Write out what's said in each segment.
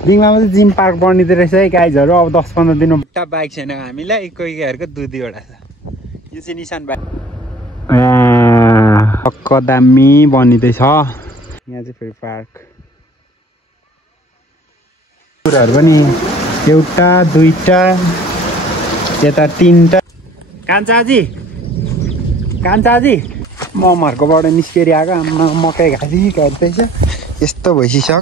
दिङमा चाहिँ gym park बनिँदो रहेछ है गाइजहरू। अब 10-15 दिन खुट्टा बाइक छैन हामीलाई, कोही कोहीहरूको 2-2वटा छ। यो चाहिँ निशान बाइक पक्क दामी बनिँदैछ। यहाँ चाहिँ फेरि पार्क कुराहरू पनि एउटा दुईटा यता तीनटा। कान्छाजी ममहरूकोबाट निस्केर आएको आमा मकै घाँसी काट्दैछ यस्तो भइसक्यो।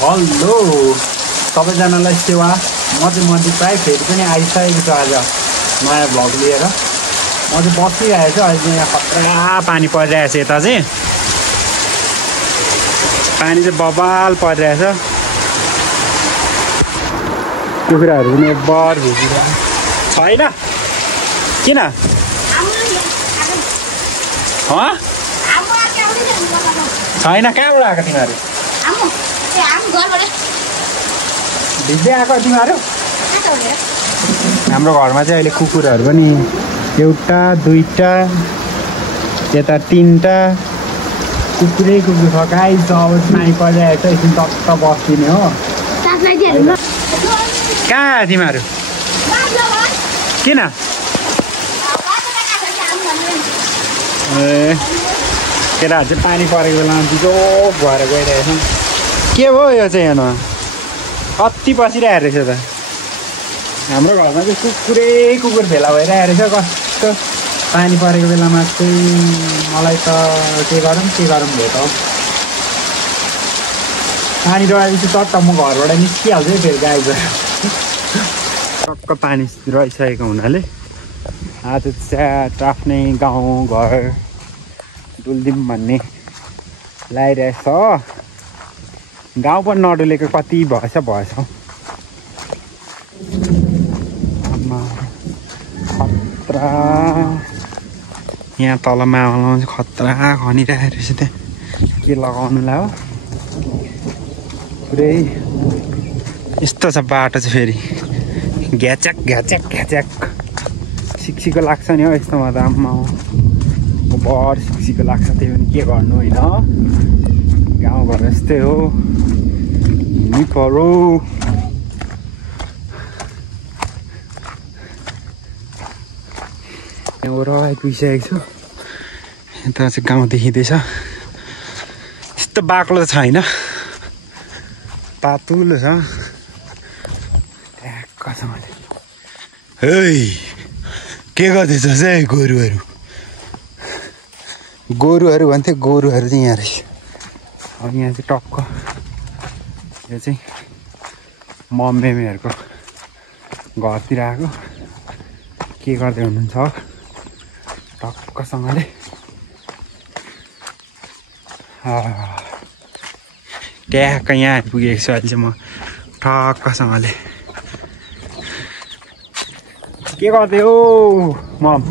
हेलो सबैजनालाई सेवा म चाहिँ प्रायः फेरि पनि आइसकेको छु आज नयाँ भ्लग लिएर। म चाहिँ बसिरहेको छु अहिले। यहाँ खतरा पानी परिरहेछ, यता चाहिँ पानी चाहिँ बबाल परिरहेछ। कुखुराहरू पनि बर भिजिरहेको छैन किन छैन? कहाँबाट आएको तिमीहरू? भिज्दै आएको तिमीहरू? हाम्रो घरमा चाहिँ अहिले कुकुरहरू पनि एउटा दुईटा यता तीनटा कुकुरै कुकुर छ गाइस। अब पानी परिरहेको छ, एकछिन टक्क बस्दिने हो। कहाँ तिमीहरू? किन? ए केटाहरू चाहिँ पानी परेको बेलामा बिजोक भएर गइरहेछ। के हो यो चाहिँ हेर्नु कति बसिरहेको रहेछ त। हाम्रो घरमा चाहिँ कुकुर भेला भइरहेको रहेछ। कस्तो पानी परेको बेलामा चाहिँ मलाई त के गरौँ भयो त। पानी रहेपछि चट्ट म घरबाट निस्किहाल्छु है फेरि गाई गएर। टक्क पानी रहिसकेको हुनाले आज चाहिँ आफ्नै गाउँ घर डुल्दिम भन्ने लगाइरहेछ। गाउँ पनि नडुलेको कति भएछ आमा खतरा। यहाँ तल मावलमा चाहिँ खतरा खनिरहेको रहेछ। त्यहाँ के लगाउनुलाई हो पुरै यस्तो छ बाटो चाहिँ फेरि घ्याच्याक सिक्सीको लाग्छ नि हो यस्तोमा त। आम्मा बर सिक्सीको लाग्छ, त्यही पनि के गर्नु होइन। गाउँघर यस्तै हो, हिँड्नु पर्यो। त्यहाँबाट आइपुगिसकेको छु। यता चाहिँ गाउँ देखिँदैछ। यस्तो बाक्लो छ होइन, पातुलो छ ट्याक्कसँगले। है के गर्दैछस् है? गोरुहरू भन्थे, गोरुहरू चाहिँ यहाँ रहेछ। अब यहाँ चाहिँ टक्क यो चाहिँ मम्मीहरूको घरतिर आएको। के गर्दै हुनुहुन्छ टक्कसँगले? ट्याक्क यहाँ आइपुगेको छु अहिले चाहिँ म टक्कसँगले। के गर्दै हो मम?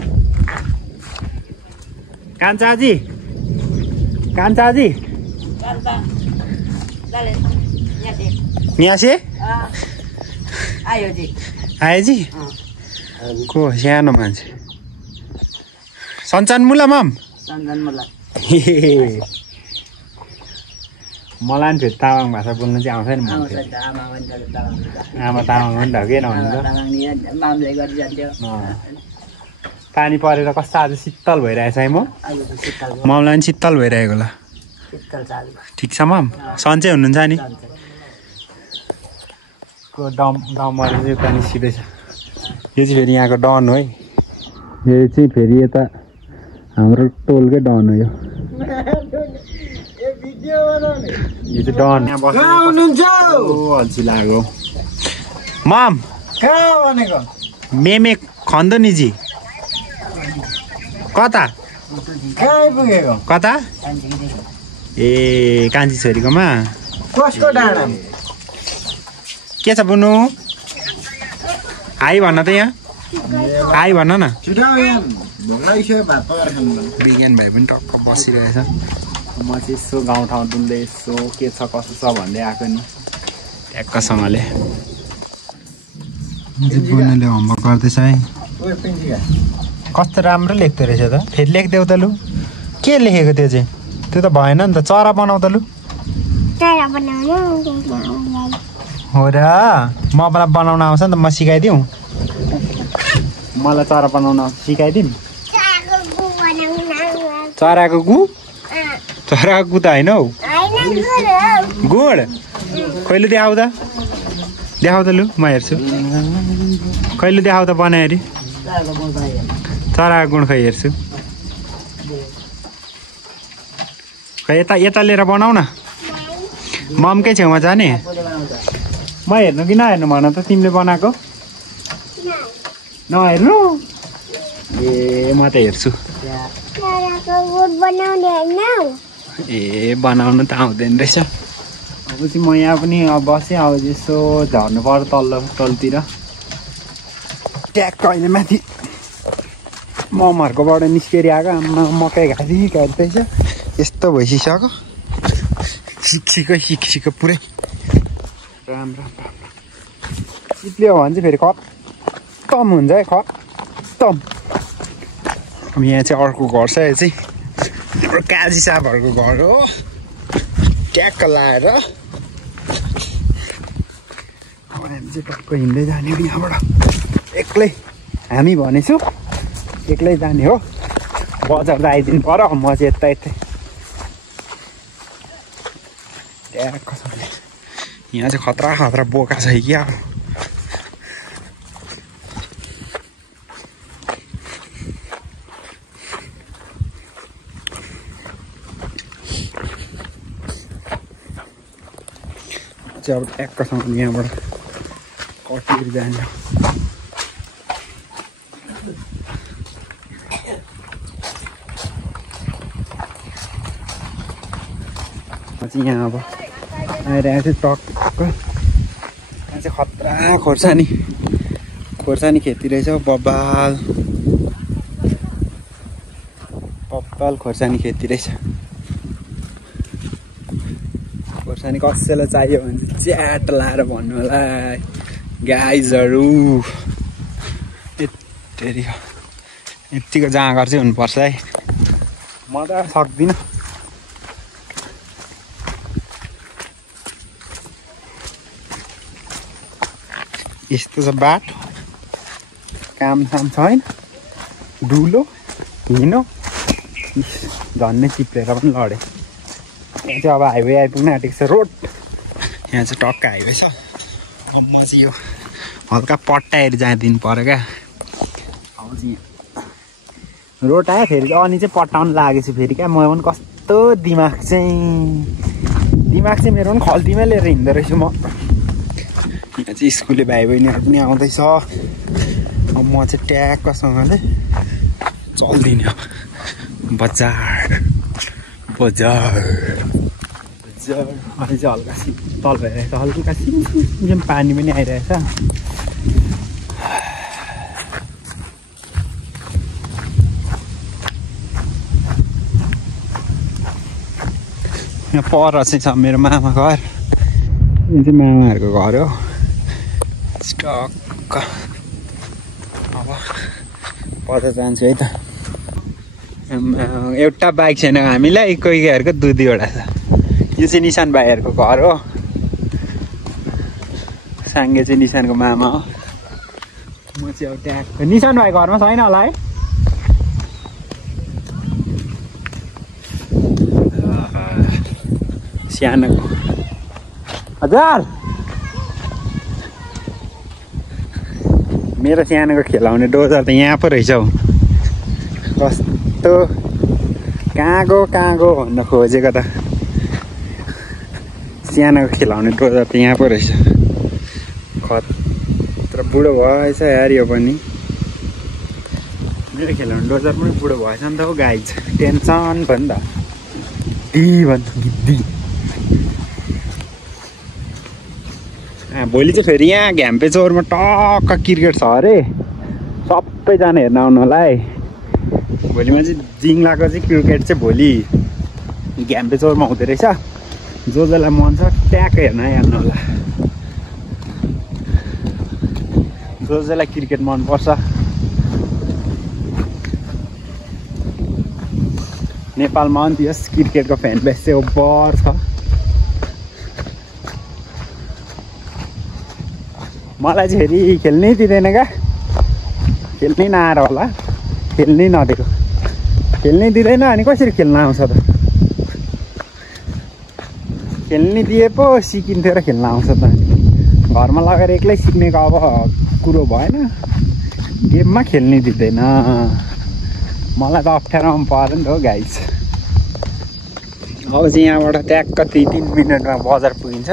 कान्छाजी यहाँ से आयो जी को सानो मान्छे सञ्चान मुला मम मलाई फेरि तामाङ भाषा बोल्नु चाहिँ आउँछ नि। आमा तामाङ पनि ढकेन भन्नु त। पानी परेर कस्तो आज शीतल भइरहेछ है। ममलाई पनि शीतल भइरहेको होला। ठिक छ मम? सन्चै हुनुहुन्छ नि? डमहरू चाहिँ यता निस्किँदैछ। यो चाहिँ फेरि यहाँको डन हो है। यो चाहिँ फेरि यता हाम्रो टोलकै डन हो। यो चाहिँ डन यहाँ बस्नु लाग्यो। मम कहाँ भनेको? मेमे खन्द नि जी। कता कता? ए कान्छी छोरीकोमा। कसको डाँडा? के छ बुनु? हाई भन्न त यहाँ। हाई भन्न न। विज्ञान भाइ पनि टक्क बसिरहेछ। म चाहिँ यसो गाउँठाउँ डुल्दै यसो के छ कसो छ भन्दै आएको नि ट्याक्कसँगले। बुनुले होमवर्क गर्दैछ है। कस्तो राम्रो लेख्दो रहेछ त। फेरि लेखिदेऊ त लु। के लेखेको त्यो चाहिँ? त्यो त भएन नि त। चरा बनाऊ त लु। हो र मलाई बनाउन आउँछ नि त म सिकाइदिउँ मलाई चरा बनाउन सिकाइदिउँ चराको गु चराको गु त होइन हौ गुड कहिले देखाउ त लु म हेर्छु कहिले देखाउ त बनाएरी चराको गुण खै हेर्छु खै यता लिएर बनाऊ न ममकै छेउमा जाने म हेर्नु कि नहेर्नु भन त तिमीले बनाएको नहेर्नु ए म त हेर्छु ए बनाउनु त आउँदैन रहेछ अब चाहिँ म यहाँ पनि अब बसेँ अब यसो झर्नु पर्यो तलतिर ट्याक्क अहिले माथि ममहरूकोबाट निस्केर आएको आमा मकै घाँसिरहेछ यस्तो भइसक्यो शिक्षिको पुरै राम चिप्लियो भने चाहिँ फेरि खत्तम हुन्छ है खत्तम अब यहाँ चाहिँ अर्को घर छ यो चाहिँ हाम्रो काजी साहबहरूको घर हो ट्याक्क लाएर हामी चाहिँ टक्क हिँड्दै जाने हो यहाँबाट एक्लै हामी भनेछु एक्लै जाने हो बजार त आइदिनु पर्यो म चाहिँ यता ट्याक्क यहाँ चाहिँ खतरा बोका छ कि अब अब ट्याक्कसँग यहाँबाट कटिएर जान्छ यहाँ अब आइरहेको थियो टक्क यहाँ चाहिँ खतरा खोर्सानी खेती रहेछ बब्बाल खोर्सानी खेती रहेछ खोर्सानी कसैलाई चाहियो भने चाहिँ च्याट लाएर भन्नु होला गाइजहरू यत्तिको जाँगर चाहिँ हुनुपर्छ है म त सक्दिनँ यस्तो छ बाटो कामसाम छैन डुलो हिँडो झन्नै चिप्लेर पनि लडे यहाँ चाहिँ अब हाइवे आइपुग्न आँटेको छ रोड यहाँ चाहिँ टक्क हाइवे छ अब म चाहिँ यो हल्का पट्टाएर जाँदिनु पर्यो क्या अब चाहिँ रोड आयो फेरि अनि चाहिँ पट्टाउनु लागेछु फेरि क्या म पनि कस्तो दिमाग चाहिँ मेरो पनि खल्तीमै लिएर हिँड्दो रहेछु म यहाँ चाहिँ स्कुले भाइ बहिनीहरू पनि आउँदैछ अब म चाहिँ ट्याक्कसँगले चल्दिनँ अब बजार अहिले चाहिँ हल्का शीतल भइरहेछ हल्का सिम पानी पनि आइरहेछ यहाँ पर चाहिँ छ मेरो मामा घर यो चाहिँ मामाहरूको घर हो टक्क अब पता जान्छु है त एउटा बाइक छैन हामीलाई कोहीहरूको दुईवटा छ यो चाहिँ निशान भाइहरूको घर हो साङ्गे चाहिँ निशानको मामा हो म चाहिँ अब ट्याक्क निशान भाइ घरमा छैन होला है सानोको हजुर मेरो सानोको खेलाउने डोजर त यहाँ पो रहेछ हौ कस्तो कहाँ गयो भन्न खोजेको त सानोको खेलाउने डोजर त यहाँ पो रहेछ खतरा बुढो भएछ यार यो पनि मेरो खेलाउने डोजर पनि बुढो भएछ नि त हौ गाई टेन्सन भयो नि त गिद्दी भोलि चाहिँ फेरि यहाँ घ्याम्पे चौरमा टक्क क्रिकेट छ अरे सबैजना हेर्न आउनु होला है भोलिमा चाहिँ जिङ्लाको चाहिँ क्रिकेट चाहिँ भोलि घ्याम्पे चौरमा हुँदो रहेछ जसलाई मन छ ट्याक्क हेर्न आइहाल्नु होला जसलाई क्रिकेट मनपर्छ नेपालमा पनि यस क्रिकेटको फ्यान बेस चाहिँ ओभर छ मलाई चाहिँ फेरि खेल्नै दिँदैन क्या खेल्नै नआएर होला खेल्नै नदिएको खेल्नै दिँदैन अनि कसरी खेल्न आउँछ त खेल्नै दिए पो सिकिन्थ्यो र खेल्न आउँछ त घरमा लगेर एक्लै सिक्नेको अब कुरो भएन गेममा खेल्नै दिँदैन मलाई त अप्ठ्यारोमा पऱ्यो नि त हो गाइस अब चाहिँ यहाँबाट ट्याक्क 3 मिनटमा बजार पुगिन्छ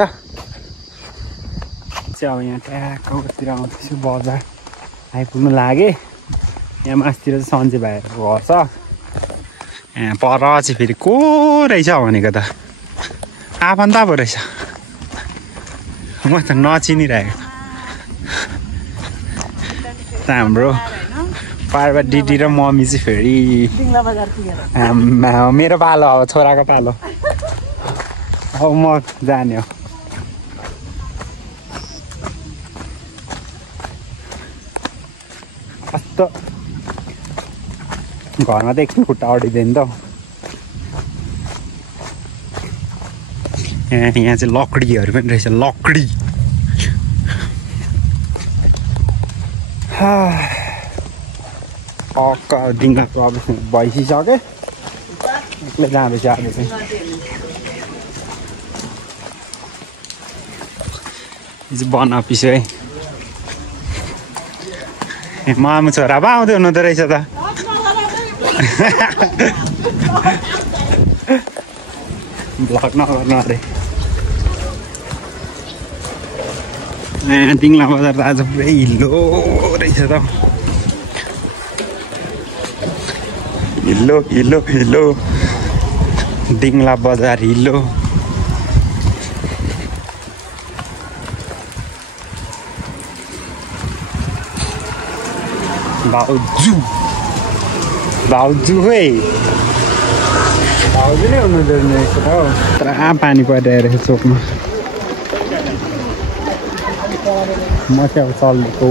चाहिँ अब यहाँ ट्याक्क कतिर आउँदैछु बजार आइपुग्नु लागे यहाँ मासतिर चाहिँ सन्जे भाइहरूको घर छ यहाँ पर चाहिँ फेरि को रहेछ भनेको त आफन्त पो रहेछ म त नचिनिरहेको त हाम्रो पार्वत दिदी र मम्मी चाहिँ फेरि मेरो पालो अब छोराको पालो अब म जाने हो कस्तो घरमा त एकछिन खुट्टा अडिँदैन त यहाँ चाहिँ लकडीहरू पनि रहेछ लकडी दिनमा प्रवेश भइसक्यो एक्लै जाँदैछ आज चाहिँ यो चाहिँ वन अफिस है मामु छोरा पो आउँदै हुनुहुँदो रहेछ त भ्लग नगर्नु अरे दिङ्ला बजार त आज पुरै हिलो रहेछ त हिलो हिलो हिलो दिङ्ला बजार हिलो भाउजू भाउजू है भाउजू नै हुनुहुँदो रहेछ त हौ तर पानी परिरहेको रहेछ चोकमा म चाहिँ अब चल्दिएको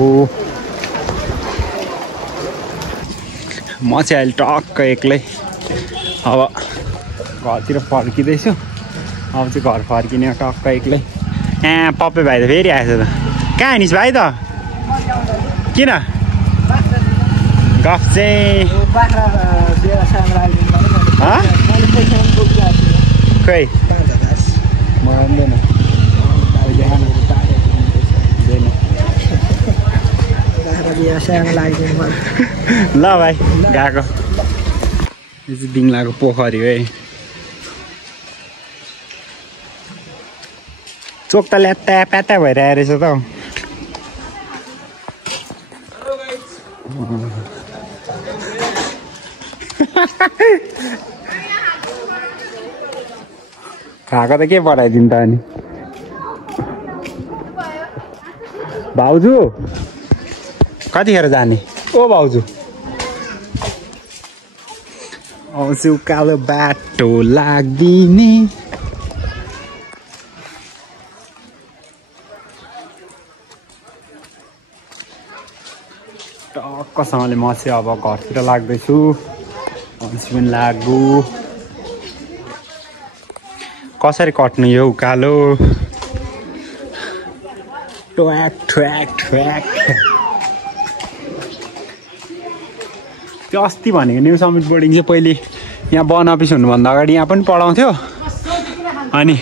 म चाहिँ अहिले टक्क एक्लै अब घरतिर फर्किँदैछु अब चाहिँ घर फर्किने टक्क एक्लै पप्पे भाइ त फेरि आएछ त कहाँ हिँडिस् भाइ त किन गफ चाहिँ खै म जान्दैन ल भाइ गएको यो चाहिँ दिङ्लाको पोखरी है चोक त ल्यात्ता प्यात्ता भइरहेको रहेछ त खाएको त के पठाइदिनु त अनि भाउजू कतिखेर जाने ओ भाउजू आउँछु कालो बाटो लाग्दिने टक्कसँगले म चाहिँ अब घरतिर लाग्दैछु अल्छी पनि लाग्यो कसरी कट्नु यो उकालो ट्र्याक ट्र्याक ट्र्याक त्यो अस्ति भनेको न्यू समिट बोर्डिङ चाहिँ पहिले यहाँ वन अफिस हुनुभन्दा अगाडि यहाँ पनि पढाउँथ्यो अनि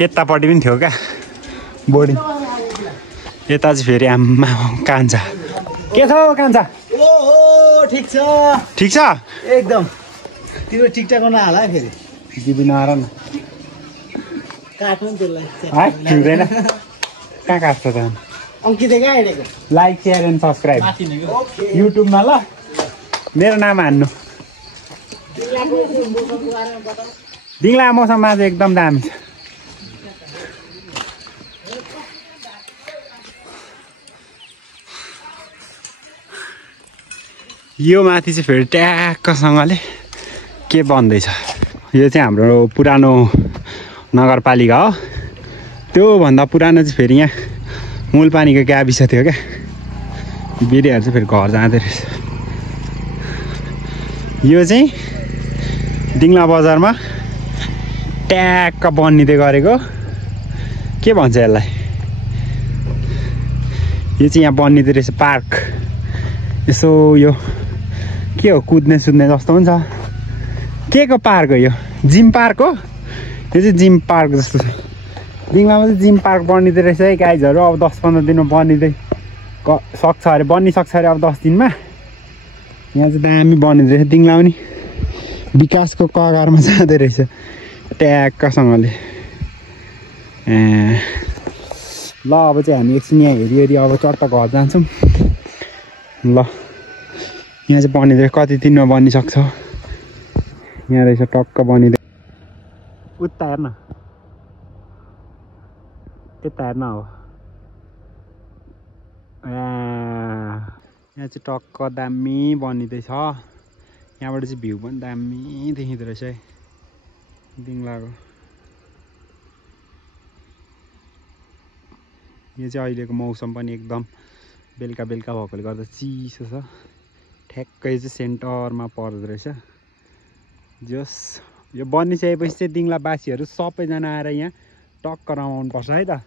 यतापट्टि पनि थियो क्या बोर्डिङ यता चाहिँ फेरि आम्मा कान्छा के छ कान्छा ठिक छ ठिक छ एकदम तिम्रो टिकटक गर्न हाला फेरि दिदी नआएर न काट्नु नि त्यसलाई हुँदैन कहाँ काट्छ त अङ्कित कहाँ हिँडेको लाइक सेयर एन्ड सब्सक्राइब युट्युबमा ल मेरो नाम हान्नु दिङ्ला मौसम आज एकदम दामी छ यो माथि चाहिँ फेरि ट्याक्कसँगले के बन्दैछ यो चाहिँ हाम्रो पुरानो नगरपालिका हो त्योभन्दा पुरानो चाहिँ फेरि यहाँ मूलपानीको गाविस थियो क्या बिरेहरू चाहिँ फेरि घर जाँदै रहेछ यो चाहिँ दिङ्ला बजारमा ट्याक्क बनिँदै गरेको के भन्छ यसलाई यो चाहिँ यहाँ बनिँदो रहेछ पार्क। यसो यो के हो कुद्ने सुत्ने जस्तो हुन्छ। के को पार्क हो यो? जिम पार्क हो? यो चाहिँ जिम पार्क जस्तो छ। दिङलामा चाहिँ जिम पार्क बनिँदो रहेछ है गाइजहरू। अब 10-15 दिनमा बनिँदै सक्छ अरे, बनिसक्छ अरे अब 10 दिनमा। यहाँ चाहिँ दामी बनिँदो रहेछ। दिङलामा नि विकासको कगारमा जाँदो रहेछ ट्याक्कसँगले। ल अब चाहिँ हामी एकछिन यहाँ हेरी अब चट्ट घर जान्छौँ। ल यहाँ चाहिँ बनिँदै कति दिनमा बनिसक्छ। यहाँ रहेछ टक्क बनिँदै। उता हेर्न, यता हेर्न हो। यहाँ चाहिँ टक्क दामी बनिँदैछ। यहाँबाट चाहिँ भ्यू पनि दामी देखिँदो रहेछ है दिङलाको। यो चाहिँ अहिलेको मौसम पनि एकदम बेलुका भएकोले गर्दा चिसो छ। ठ्याक्कै चाहिँ सेन्टरमा पर्दो रहेछ। जस यो बनिसकेपछि चाहिँ दिङलावासीहरू सबैजना आएर यहाँ टक्क रमाउनु पर्छ है त।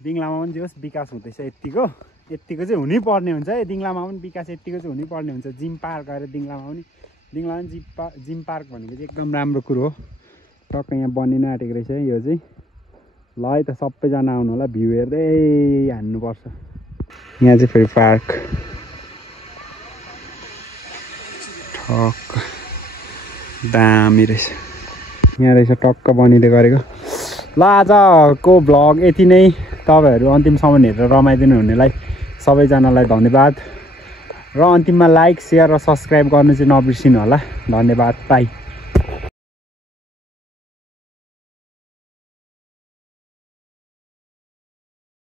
दिङलामा पनि जस विकास हुँदैछ यत्तिको चाहिँ हुनैपर्ने हुन्छ है। दिङलामा पनि विकास यत्तिको चाहिँ हुनैपर्ने हुन्छ। जिम पार्क आएर दिङलामा पनि जिम पार्क भनेको चाहिँ एकदम राम्रो कुरो हो। टक्क यहाँ बनिन आँटेको रहेछ है यो चाहिँ। ल है त सबैजना आउनु होला, भ्यू हेर्दै हान्नुपर्छ। यहाँ चाहिँ फेरि पार्क ठक्क दामी रहेछ। यहाँ रहेछ टक्क बनिँदै गरेको। ल आजको भ्लग यति नै। तपाईँहरू अन्तिमसम्म हेरेर रमाइदिनु हुनेलाई सबैजनालाई धन्यवाद। र अन्तिममा लाइक, सेयर र सब्सक्राइब गर्नु चाहिँ नबिर्सिनु होला। धन्यवाद। बाई।